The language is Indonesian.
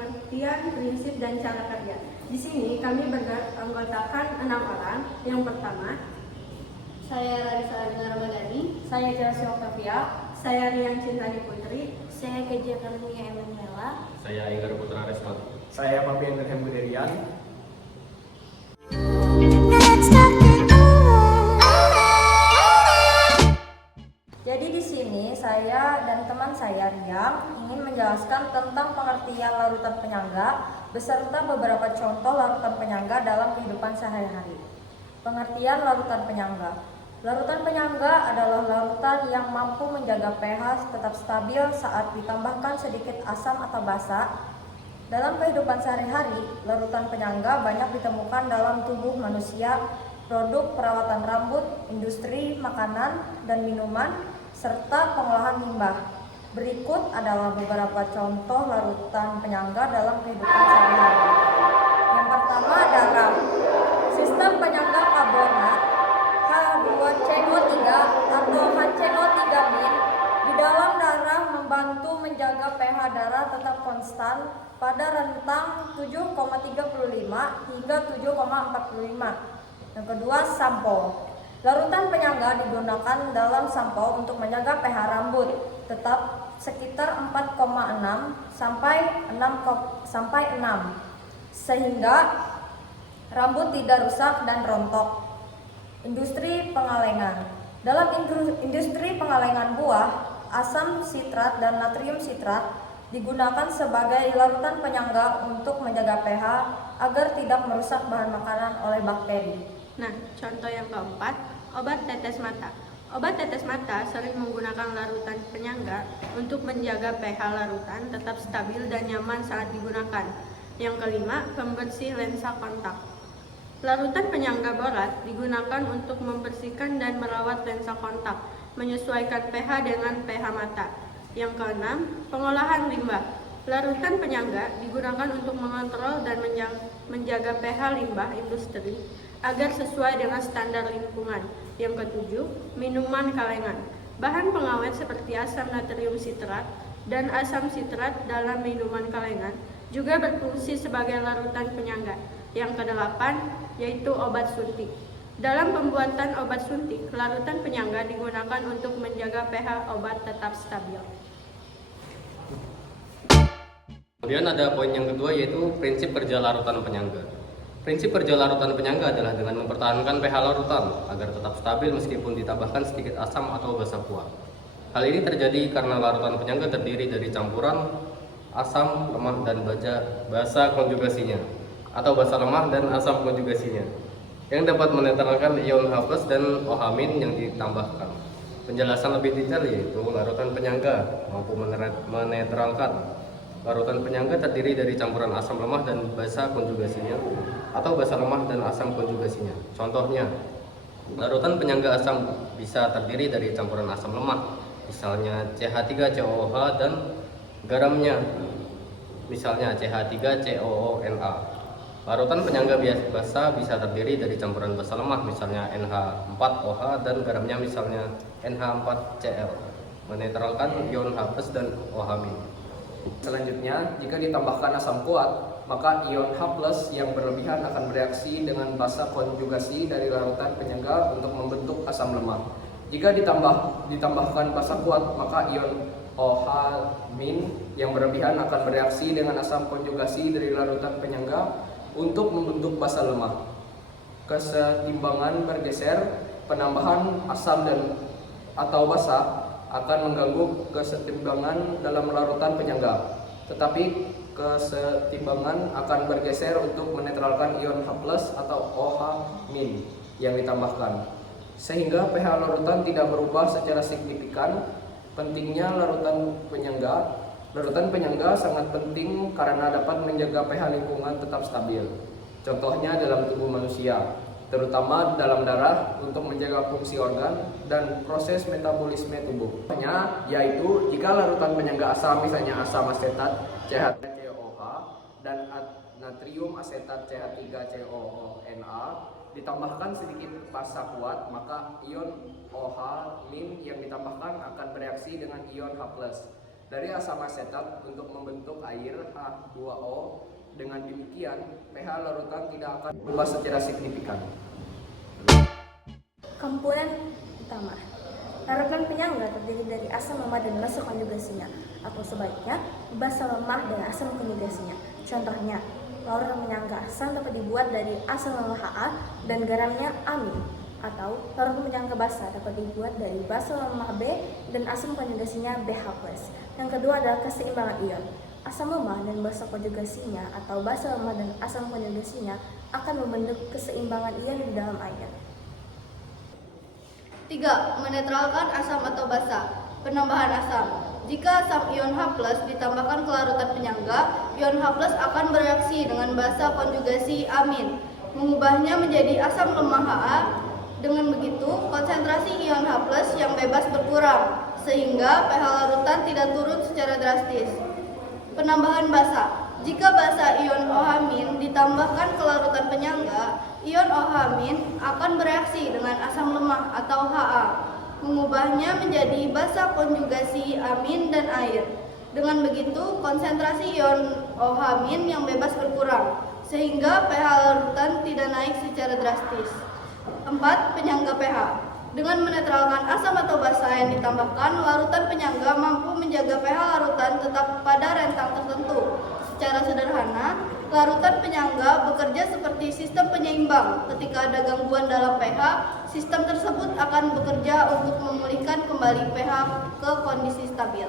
pengertian, prinsip, dan cara kerja. Di sini kami beranggotakan 6 orang. Yang pertama, Saya Larissa Arina Ramadhani. saya Chelsea Octavia, saya Rian Cintani Putri, Saya Keja Karnia Emanuela. Saya Inggar Putra Resman. Saya Fabian Wilhelm Buderian. Jadi di sini saya dan teman saya Riang ingin menjelaskan tentang pengertian larutan penyangga beserta beberapa contoh larutan penyangga dalam kehidupan sehari-hari. Pengertian larutan penyangga. Larutan penyangga adalah larutan yang mampu menjaga pH tetap stabil saat ditambahkan sedikit asam atau basa. Dalam kehidupan sehari-hari, larutan penyangga banyak ditemukan dalam tubuh manusia, produk perawatan rambut, industri makanan dan minuman, serta pengolahan limbah. Berikut adalah beberapa contoh larutan penyangga dalam kehidupan sehari-hari. Yang pertama, darah. Sistem penyangga karbonat H2CO3 atau HCO3- di dalam darah membantu menjaga pH darah tetap konstan pada rentang 7,35 hingga 7,45. Yang kedua, sampo. Larutan penyangga digunakan dalam sampo untuk menjaga pH rambut tetap sekitar 4,6 sampai 6 sehingga rambut tidak rusak dan rontok. Industri pengalengan. Dalam industri pengalengan buah, asam sitrat dan natrium sitrat digunakan sebagai larutan penyangga untuk menjaga pH agar tidak merusak bahan makanan oleh bakteri. Nah, contoh yang keempat, obat tetes mata. Obat tetes mata sering menggunakan larutan penyangga untuk menjaga pH larutan tetap stabil dan nyaman saat digunakan. Yang kelima, pembersih lensa kontak. Larutan penyangga borat digunakan untuk membersihkan dan merawat lensa kontak, menyesuaikan pH dengan pH mata. Yang keenam, pengolahan limbah. Larutan penyangga digunakan untuk mengontrol dan menjaga pH limbah industri agar sesuai dengan standar lingkungan. Yang ketujuh, minuman kalengan. Bahan pengawet seperti asam natrium sitrat dan asam sitrat dalam minuman kalengan juga berfungsi sebagai larutan penyangga. Yang kedelapan, yaitu obat suntik. Dalam pembuatan obat suntik, larutan penyangga digunakan untuk menjaga pH obat tetap stabil. Kemudian ada poin yang kedua, yaitu prinsip kerja larutan penyangga. Prinsip kerja larutan penyangga adalah dengan mempertahankan pH larutan agar tetap stabil meskipun ditambahkan sedikit asam atau basa kuat. Hal ini terjadi karena larutan penyangga terdiri dari campuran asam, lemah, dan basa konjugasinya atau basa lemah dan asam konjugasinya yang dapat menetralkan ion H+ dan OH- yang ditambahkan. Penjelasan lebih detail yaitu larutan penyangga mampu menetralkan. Larutan penyangga terdiri dari campuran asam lemah dan basa konjugasinya atau basa lemah dan asam konjugasinya. Contohnya, larutan penyangga asam bisa terdiri dari campuran asam lemah, misalnya CH3COOH, dan garamnya, misalnya CH3COONA. Larutan penyangga basa bisa terdiri dari campuran basa lemah, misalnya NH4OH, dan garamnya, misalnya NH4Cl, menetralkan ion H+ dan OH-. Selanjutnya, jika ditambahkan asam kuat, maka ion H+ yang berlebihan akan bereaksi dengan basa konjugasi dari larutan penyangga untuk membentuk asam lemah. Jika ditambahkan basa kuat, maka ion OH- yang berlebihan akan bereaksi dengan asam konjugasi dari larutan penyangga untuk membentuk basa lemah. Kesetimbangan bergeser, penambahan asam dan atau basa akan mengganggu kesetimbangan dalam larutan penyangga. Tetapi kesetimbangan akan bergeser untuk menetralkan ion H+ atau OH- yang ditambahkan, sehingga pH larutan tidak berubah secara signifikan. Pentingnya larutan penyangga. Larutan penyangga sangat penting karena dapat menjaga pH lingkungan tetap stabil. Contohnya dalam tubuh manusia, terutama dalam darah untuk menjaga fungsi organ dan proses metabolisme tubuh. Yaitu jika larutan penyangga asam, misalnya asam asetat CH3COOH dan natrium asetat CH3COONA, ditambahkan sedikit basa kuat, maka ion OH- yang ditambahkan akan bereaksi dengan ion H+. dari asam asetat untuk membentuk air H2O. Dengan demikian, pH larutan tidak akan berubah secara signifikan. Komponen utama. Larutan penyangga terdiri dari asam lemah dan basa konjugasinya, atau sebaliknya basa lemah dan asam konjugasinya. Contohnya, larutan penyangga asam dapat dibuat dari asam lemah Ha dan garamnya amin, atau larutan penyangga basa dapat dibuat dari basa lemah B dan asam konjugasinya BH+. Yang kedua adalah keseimbangan ion. Asam lemah dan basa konjugasinya atau basa lemah dan asam konjugasinya akan membentuk keseimbangan ion di dalam air. 3. Menetralkan asam atau basa. Penambahan asam. Jika asam ion H+ ditambahkan ke larutan penyangga, ion H+ akan bereaksi dengan basa konjugasi amin, mengubahnya menjadi asam lemah Ha. Dengan begitu, konsentrasi ion H+ yang bebas berkurang, sehingga pH larutan tidak turun secara drastis. Penambahan basa. Jika basa ion OH- ditambahkan ke larutan penyangga, ion OH- akan bereaksi dengan asam lemah atau Ha, mengubahnya menjadi basa konjugasi amin dan air. Dengan begitu, konsentrasi ion OH- yang bebas berkurang, sehingga pH larutan tidak naik secara drastis. 4. Penyangga pH. Dengan menetralkan asam atau basa yang ditambahkan, larutan penyangga mampu menjaga pH larutan tetap pada rentang tertentu. Secara sederhana, larutan penyangga bekerja seperti sistem penyeimbang. Ketika ada gangguan dalam pH, sistem tersebut akan bekerja untuk memulihkan kembali pH ke kondisi stabil.